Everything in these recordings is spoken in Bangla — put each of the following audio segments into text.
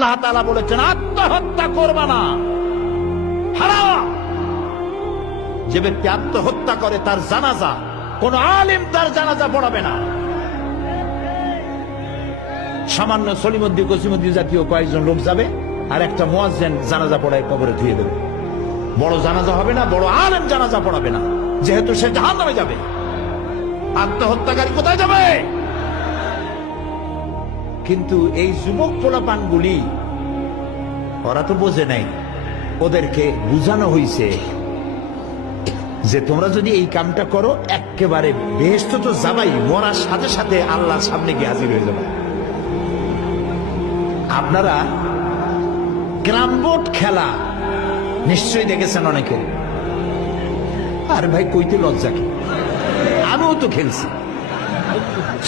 আল্লাহ তাআলা বলেছেন আত্মহত্যা করবা না, হারাম। যে ব্যক্তি আত্মহত্যা করে তার জানাজা কোন আলেম তার জানাজা পড়াবে না। সামান্য সলিমুদ্দিন কসিমুদ্দিন জাতীয় কয়েকজন লোক যাবে আর একটা মুয়াজ্জিন জানাজা পড়ায় কবরে ধুয়ে দেবে। বড় জানাজা হবে না, বড় আলেম জানাজা পড়াবে না, যেহেতু সে জাহান্নামে যাবে। আত্মহত্যাকারী কোথায় যাবে? কিন্তু এই যুবক পোলাপানগুলি ওরা তো বোঝে নাই, ওদেরকে বুঝানো হয়েছে যে তোমরা যদি এই কামটা করো একেবারে বেহেশত তো যাবাই, মরার সাথে সাথে আল্লাহর সামনে গিয়ে হাজির হয়ে যাবে। আপনারা ক্যারাম বোর্ড খেলা নিশ্চয়ই দেখেছেন অনেকে। আর ভাই কইতে লজ্জা কি, আমিও তো খেলছি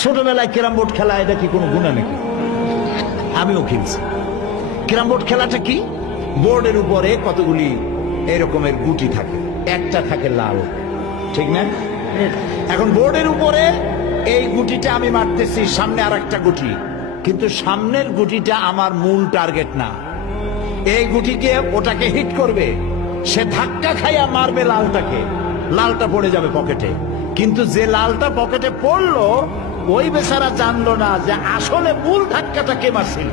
ছোটবেলায় ক্যারাম বোর্ড খেলা। এটা কি কোনো গুনাহ নাকি? আমিও খেলছি। ক্যারাম বোর্ড খেলাটা কি? বোর্ডের উপরে কতগুলি এরকমের গুটি থাকে, একটা থাকে লাল, ঠিক না? এখন বোর্ডের উপরে এই গুটিটা আমি মারতেছি, সামনে আর একটা গুটি, কিন্তু সামনের গুটিটা আমার মূল টার্গেট না। এই গুটিকে ওটাকে হিট করবে, সে ধাক্কা খাইয়া মারবে লালটাকে, লালটা পড়ে যাবে পকেটে। কিন্তু যে লালটা পকেটে পড়লো ওই বেচারা জানলো না যে আসলে মূল ধাক্কাটা কে মারছিল।